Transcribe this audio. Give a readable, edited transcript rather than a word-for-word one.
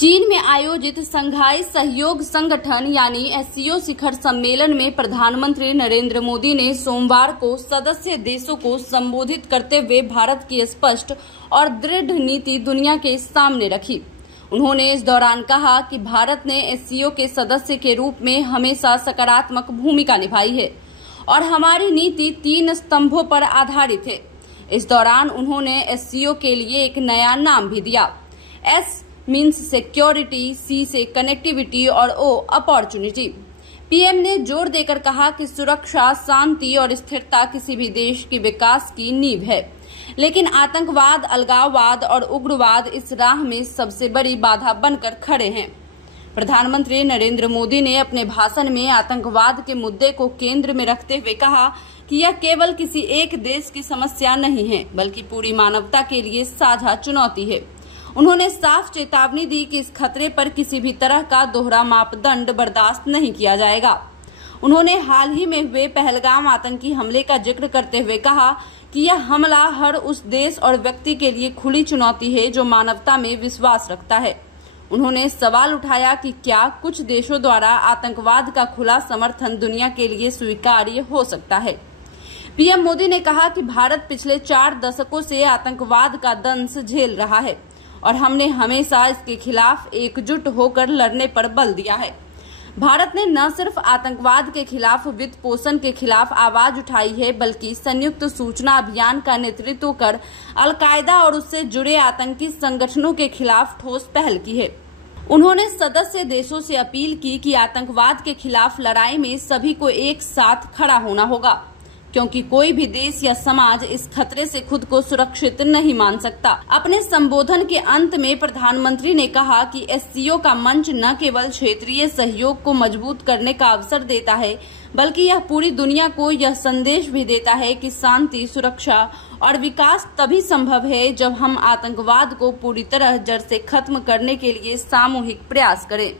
चीन में आयोजित शंघाई सहयोग संगठन यानी एससीओ शिखर सम्मेलन में प्रधानमंत्री नरेंद्र मोदी ने सोमवार को सदस्य देशों को संबोधित करते हुए भारत की स्पष्ट और दृढ़ नीति दुनिया के सामने रखी। उन्होंने इस दौरान कहा कि भारत ने एससीओ के सदस्य के रूप में हमेशा सकारात्मक भूमिका निभाई है और हमारी नीति 3 स्तंभों पर आधारित है। इस दौरान उन्होंने एससीओ के लिए एक नया नाम भी दिया। एस मीन्स सिक्योरिटी, सी से कनेक्टिविटी और ओ अपॉर्चुनिटी। पीएम ने जोर देकर कहा कि सुरक्षा, शांति और स्थिरता किसी भी देश की विकास की नींव है, लेकिन आतंकवाद, अलगाववाद और उग्रवाद इस राह में सबसे बड़ी बाधा बनकर खड़े हैं। प्रधानमंत्री नरेंद्र मोदी ने अपने भाषण में आतंकवाद के मुद्दे को केंद्र में रखते हुए कहा कि यह केवल किसी एक देश की समस्या नहीं है, बल्कि पूरी मानवता के लिए साझा चुनौती है। उन्होंने साफ चेतावनी दी कि इस खतरे पर किसी भी तरह का दोहरा मापदंड बर्दाश्त नहीं किया जाएगा। उन्होंने हाल ही में हुए पहलगाम आतंकी हमले का जिक्र करते हुए कहा कि यह हमला हर उस देश और व्यक्ति के लिए खुली चुनौती है जो मानवता में विश्वास रखता है। उन्होंने सवाल उठाया कि क्या कुछ देशों द्वारा आतंकवाद का खुला समर्थन दुनिया के लिए स्वीकार्य हो सकता है। पीएम मोदी ने कहा कि भारत पिछले 4 दशकों से आतंकवाद का दंश झेल रहा है और हमने हमेशा इसके खिलाफ एकजुट होकर लड़ने पर बल दिया है। भारत ने न सिर्फ आतंकवाद के खिलाफ वित्त पोषण के खिलाफ आवाज उठाई है, बल्कि संयुक्त सूचना अभियान का नेतृत्व कर अलकायदा और उससे जुड़े आतंकी संगठनों के खिलाफ ठोस पहल की है। उन्होंने सदस्य देशों से अपील की कि आतंकवाद के खिलाफ लड़ाई में सभी को एक साथ खड़ा होना होगा, क्योंकि कोई भी देश या समाज इस खतरे से खुद को सुरक्षित नहीं मान सकता। अपने संबोधन के अंत में प्रधानमंत्री ने कहा कि एससीओ का मंच न केवल क्षेत्रीय सहयोग को मजबूत करने का अवसर देता है, बल्कि यह पूरी दुनिया को यह संदेश भी देता है कि शांति, सुरक्षा और विकास तभी संभव है जब हम आतंकवाद को पूरी तरह जड़ से खत्म करने के लिए सामूहिक प्रयास करें।